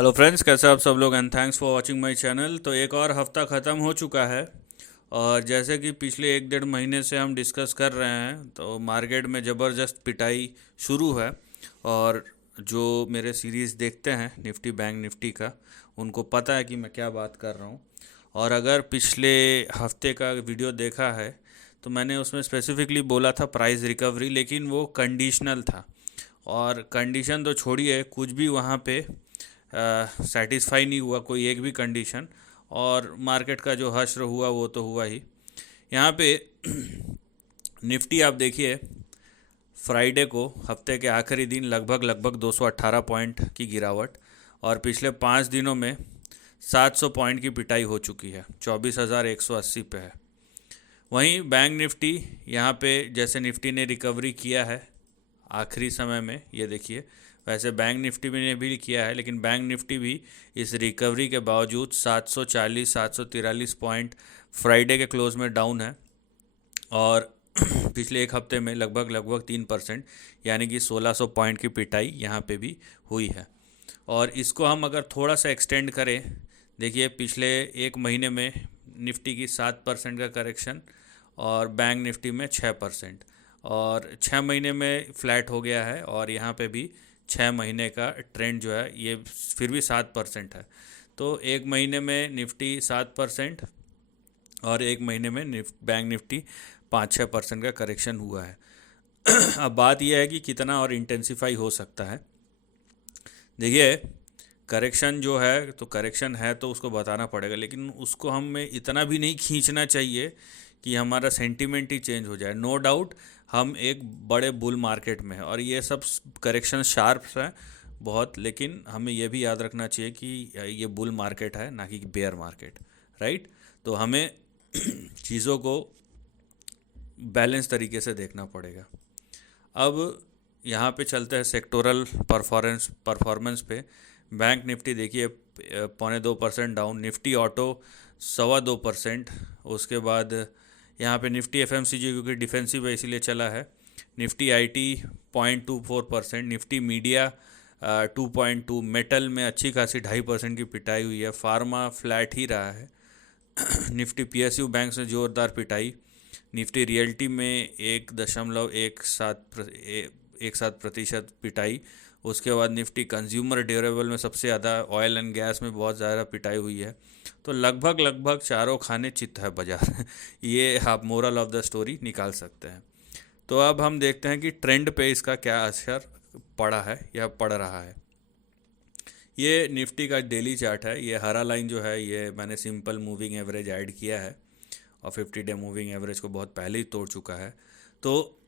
Hello friends, कैसे आप सब लोग and thanks for watching my channel. तो एक और हफ्ता ख़त्म हो चुका है और जैसे कि पिछले 1 डेढ़ महीने से हम डिस्कस कर रहे हैं तो मार्केट में ज़बरदस्त पिटाई शुरू है। और जो मेरे सीरीज़ देखते हैं निफ्टी बैंक निफ्टी का, उनको पता है कि मैं क्या बात कर रहा हूँ। और अगर पिछले हफ्ते का वीडियो देखा है तो मैंने उसमें स्पेसिफिकली बोला था प्राइस रिकवरी, लेकिन वो कंडीशनल था। और कंडीशन तो छोड़िए, कुछ भी वहाँ पे सेटिस्फाई नहीं हुआ कोई एक भी कंडीशन। और मार्केट का जो हश्र हुआ वो तो हुआ ही। यहाँ पे निफ्टी आप देखिए, फ्राइडे को हफ्ते के आखिरी दिन लगभग लगभग 218 पॉइंट की गिरावट, और पिछले 5 दिनों में 700 पॉइंट की पिटाई हो चुकी है, 24,180 पे है। वहीं बैंक निफ्टी, यहाँ पे जैसे निफ्टी ने रिकवरी किया है आखिरी समय में, ये देखिए, वैसे बैंक निफ्टी भी ने भी किया है, लेकिन बैंक निफ्टी भी इस रिकवरी के बावजूद 740 743 पॉइंट फ्राइडे के क्लोज में डाउन है। और पिछले एक हफ्ते में लगभग लगभग 3%, यानी कि 1600 पॉइंट की पिटाई यहाँ पे भी हुई है। और इसको हम अगर थोड़ा सा एक्सटेंड करें, देखिए पिछले एक महीने में निफ्टी की 7% का करेक्शन और बैंक निफ्टी में 6%, और 6 महीने में फ्लैट हो गया है। और यहाँ पे भी 6 महीने का ट्रेंड जो है ये फिर भी 7% है। तो एक महीने में निफ्टी 7% और एक महीने में बैंक निफ्टी 5-6% का करेक्शन हुआ है। अब बात यह है कि कितना और इंटेंसिफाई हो सकता है। देखिए, करेक्शन जो है तो करेक्शन है तो उसको बताना पड़ेगा, लेकिन उसको हमें इतना भी नहीं खींचना चाहिए कि हमारा सेंटिमेंट ही चेंज हो जाए। नो डाउट हम एक बड़े बुल मार्केट में हैं और ये सब करेक्शन शार्प हैं बहुत, लेकिन हमें यह भी याद रखना चाहिए कि ये बुल मार्केट है, ना कि बेयर मार्केट। राइट? तो हमें चीज़ों को बैलेंस तरीके से देखना पड़ेगा। अब यहाँ पे चलते हैं सेक्टोरल परफॉर्मेंस पे। बैंक निफ्टी देखिए 0.25% डाउन, निफ्टी ऑटो 2.25%। उसके बाद यहाँ पे निफ्टी एफएमसीजी क्योंकि डिफेंसिव है इसीलिए चला है, Nifty IT 0.24%, Nifty media 2.2, metal में अच्छी खासी 2.5% की पिटाई हुई है, फार्मा फ्लैट ही रहा है। निफ्टी पीएसयू बैंक से ज़ोरदार पिटाई, निफ्टी रियल्टी में 1.17% पिटाई। उसके बाद निफ्टी कंज्यूमर ड्यूरेबल में सबसे ज़्यादा, ऑयल एंड गैस में बहुत ज़्यादा पिटाई हुई है। तो लगभग लगभग चारों खाने चित है बाजार। ये आप मोरल ऑफ द स्टोरी निकाल सकते हैं। तो अब हम देखते हैं कि ट्रेंड पे इसका क्या असर पड़ा है या पड़ रहा है। ये निफ्टी का डेली चार्ट है। ये हरा लाइन जो है ये मैंने सिंपल मूविंग एवरेज ऐड किया है और 50 डे मूविंग एवरेज को बहुत पहले ही तोड़ चुका है। तो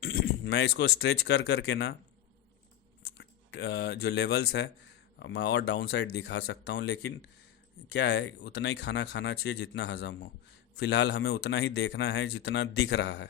मैं इसको स्ट्रेच कर करके ना जो लेवल्स है मैं और डाउन साइड दिखा सकता हूँ, लेकिन क्या है, उतना ही खाना खाना चाहिए जितना हज़म हो। फ़िलहाल हमें उतना ही देखना है जितना दिख रहा है।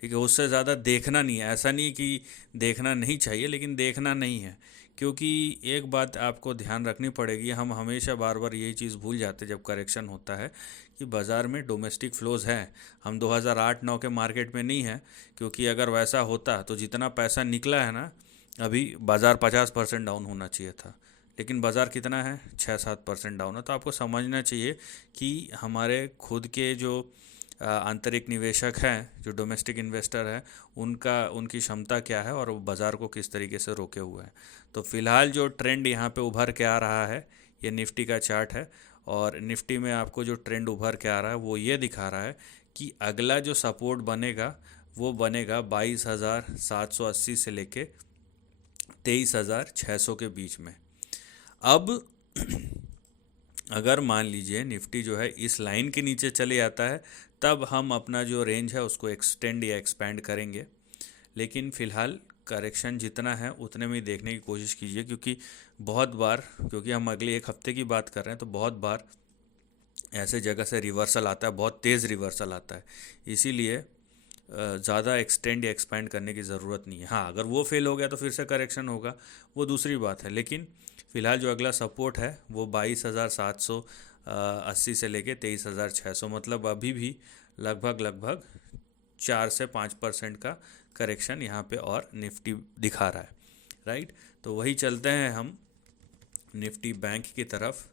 ठीक है, उससे ज़्यादा देखना नहीं है। ऐसा नहीं कि देखना नहीं चाहिए, लेकिन देखना नहीं है। क्योंकि एक बात आपको ध्यान रखनी पड़ेगी, हम हमेशा बार बार यही चीज़ भूल जाते हैं जब करेक्शन होता है कि बाज़ार में डोमेस्टिक फ़्लोज़ हैं। हम 2008-9 के मार्केट में नहीं हैं, क्योंकि अगर वैसा होता तो जितना पैसा निकला है ना, अभी बाज़ार 50% डाउन होना चाहिए था, लेकिन बाज़ार कितना है, 6-7% डाउन है। तो आपको समझना चाहिए कि हमारे खुद के जो आंतरिक निवेशक हैं, जो डोमेस्टिक इन्वेस्टर हैं, उनकी क्षमता क्या है और वो बाज़ार को किस तरीके से रोके हुए हैं। तो फ़िलहाल जो ट्रेंड यहाँ पे उभर के आ रहा है, ये निफ्टी का चार्ट है। और निफ्टी में आपको जो ट्रेंड उभर के आ रहा है वो ये दिखा रहा है कि अगला जो सपोर्ट बनेगा वो बनेगा 22,780 से लेके 23,600 के बीच में। अब अगर मान लीजिए निफ्टी जो है इस लाइन के नीचे चले जाता है, तब हम अपना जो रेंज है उसको एक्सटेंड या एक्सपैंड करेंगे। लेकिन फ़िलहाल करेक्शन जितना है उतने में ही देखने की कोशिश कीजिए, क्योंकि बहुत बार, क्योंकि हम अगले एक हफ्ते की बात कर रहे हैं, तो बहुत बार ऐसे जगह से रिवर्सल आता है, बहुत तेज़ रिवर्सल आता है। इसीलिए ज़्यादा एक्सटेंड या एक्सपैंड करने की ज़रूरत नहीं है। हाँ, अगर वो फेल हो गया तो फिर से करेक्शन होगा, वो दूसरी बात है। लेकिन फ़िलहाल जो अगला सपोर्ट है वो 22,780 से लेके 23,600, मतलब अभी भी लगभग लगभग 4 से 5% का करेक्शन यहाँ पे और निफ्टी दिखा रहा है। राइट? तो वही चलते हैं हम निफ्टी बैंक की तरफ,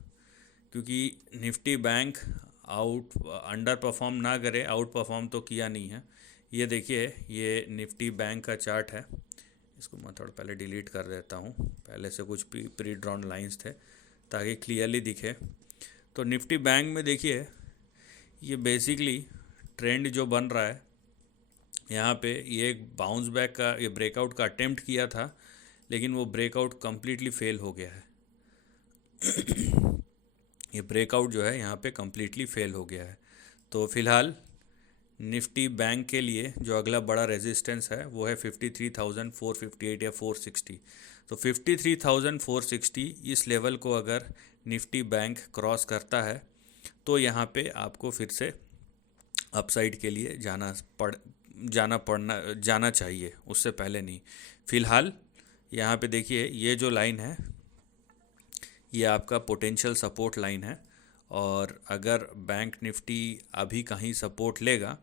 क्योंकि निफ्टी बैंक अंडर परफॉर्म ना करे, आउट परफॉर्म तो किया नहीं है। ये देखिए, ये निफ्टी बैंक का चार्ट है। इसको मैं थोड़ा पहले डिलीट कर देता हूँ, पहले से कुछ प्री ड्रॉन लाइंस थे ताकि क्लियरली दिखे। तो निफ्टी बैंक में देखिए, ये बेसिकली ट्रेंड जो बन रहा है यहाँ पे, ये एक बाउंस बैक का, ये ब्रेकआउट का अटेम्प्ट किया था, लेकिन वो ब्रेकआउट कम्प्लीटली फेल हो गया है। ये ब्रेकआउट जो है यहाँ पे कम्प्लीटली फेल हो गया है। तो फिलहाल निफ्टी बैंक के लिए जो अगला बड़ा रेजिस्टेंस है वो है 53,458 या 460। तो 53,460 इस लेवल को अगर निफ्टी बैंक क्रॉस करता है तो यहाँ पे आपको फिर से अपसाइड के लिए जाना चाहिए, उससे पहले नहीं। फ़िलहाल यहाँ पे देखिए, ये जो लाइन है ये आपका पोटेंशियल सपोर्ट लाइन है, और अगर बैंक निफ्टी अभी कहीं सपोर्ट लेगा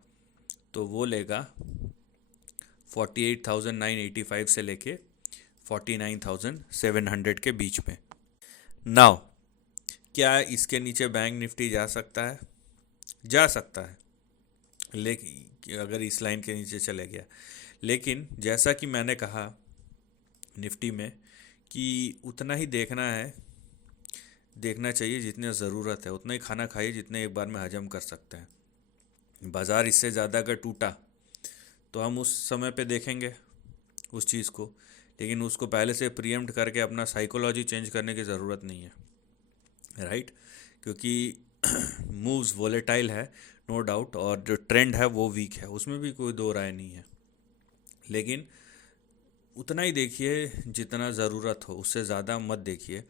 तो वो लेगा 48,985 से लेके 49,700 के बीच में। नाउ क्या इसके नीचे बैंक निफ्टी जा सकता है? जा सकता है, लेकिन अगर इस लाइन के नीचे चले गया। लेकिन जैसा कि मैंने कहा निफ्टी में कि उतना ही देखना चाहिए जितनी ज़रूरत है, उतना ही खाना खाइए जितने एक बार में हजम कर सकते हैं। बाज़ार इससे ज़्यादा अगर टूटा तो हम उस समय पे देखेंगे उस चीज़ को, लेकिन उसको पहले से प्रीएम्प्ट करके अपना साइकोलॉजी चेंज करने की ज़रूरत नहीं है, राइट? क्योंकि मूव्स वोलेटाइल है, नो डाउट, और जो ट्रेंड है वो वीक है, उसमें भी कोई दो राय नहीं है। लेकिन उतना ही देखिए जितना ज़रूरत हो, उससे ज़्यादा मत देखिए।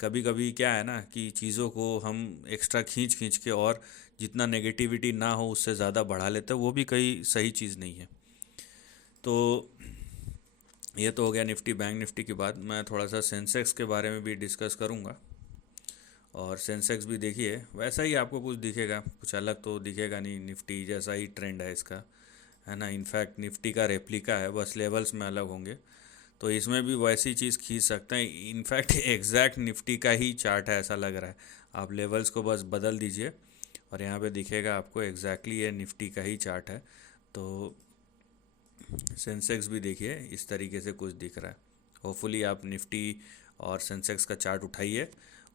कभी कभी क्या है ना कि चीज़ों को हम एक्स्ट्रा खींच के, और जितना नेगेटिविटी ना हो उससे ज़्यादा बढ़ा लेते हैं, वो भी कहीं सही चीज़ नहीं है। तो ये तो हो गया निफ्टी बैंक निफ्टी के बाद। मैं थोड़ा सा सेंसेक्स के बारे में भी डिस्कस करूँगा। और सेंसेक्स भी देखिए वैसा ही आपको कुछ दिखेगा, कुछ अलग तो दिखेगा नहीं, निफ्टी जैसा ही ट्रेंड है इसका, है ना। इनफैक्ट निफ्टी का रेप्लिका है, बस लेवल्स में अलग होंगे। तो इसमें भी वैसी चीज़ खींच सकते हैं। इनफैक्ट एग्जैक्ट निफ्टी का ही चार्ट है, ऐसा लग रहा है। आप लेवल्स को बस बदल दीजिए और यहाँ पे दिखेगा आपको एग्जैक्टली ये निफ्टी का ही चार्ट है। तो सेंसेक्स भी देखिए इस तरीके से कुछ दिख रहा है। होपफुली आप निफ्टी और सेंसेक्स का चार्ट उठाइए,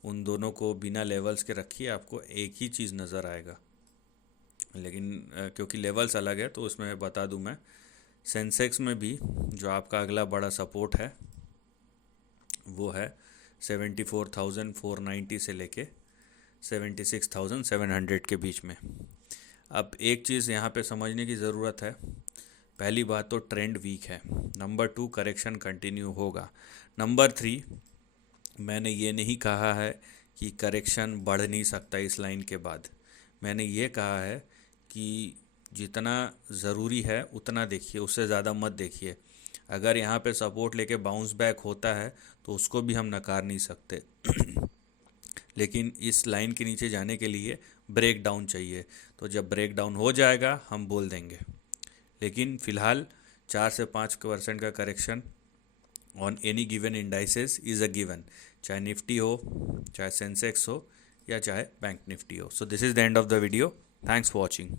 उन दोनों को बिना लेवल्स के रखिए, आपको एक ही चीज़ नज़र आएगा। लेकिन क्योंकि लेवल्स अलग है तो उसमें बता दूं मैं, सेंसेक्स में भी जो आपका अगला बड़ा सपोर्ट है वो है 74,490 से लेके 76,700 के बीच में। अब एक चीज़ यहाँ पे समझने की ज़रूरत है। पहली बात तो ट्रेंड वीक है। नंबर 2, करेक्शन कंटिन्यू होगा। नंबर 3, मैंने ये नहीं कहा है कि करेक्शन बढ़ नहीं सकता इस लाइन के बाद। मैंने ये कहा है कि जितना ज़रूरी है उतना देखिए, उससे ज़्यादा मत देखिए। अगर यहाँ पे सपोर्ट लेके बाउंस बैक होता है तो उसको भी हम नकार नहीं सकते। लेकिन इस लाइन के नीचे जाने के लिए ब्रेक डाउन चाहिए, तो जब ब्रेक डाउन हो जाएगा हम बोल देंगे। लेकिन फ़िलहाल 4 से 5% का correction on any given indices is a given, चाहे निफ्टी हो, चाहे सेंसेक्स हो, या चाहे बैंक निफ्टी हो। So this is the end of the video. Thanks for watching.